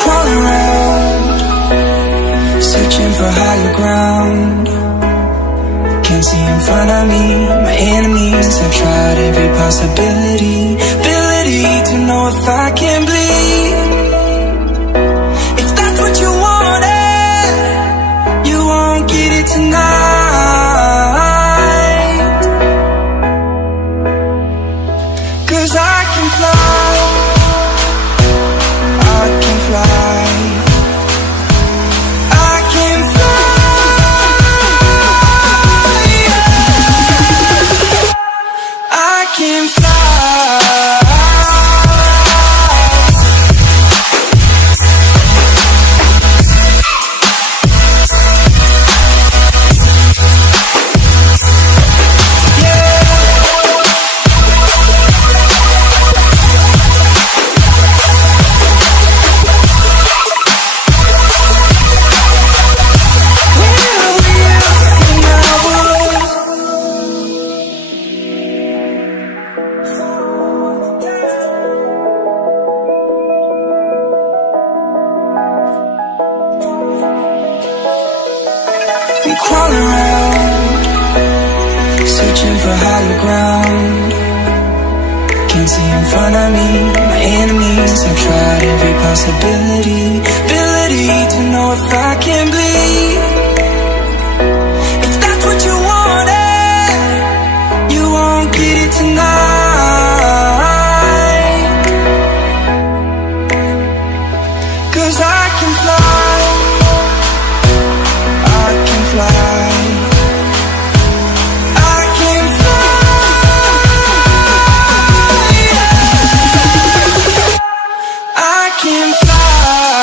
crawl around, searching for higher ground. Can't see in front of me, my enemies have tried every possibility, ability to know if I can bleed. If that's what you wanted, you won't get it tonight. 'Cause I can fly, I can fly, I can fly, I can fly. I'm crawling around, searching for higher ground. Can't see in front of me, my enemies have tried every possibility, ability to know if I can bleed. If that's what you wanted, you won't get it tonight. 'Cause I can fly, I can fly, I can fly, I can fly.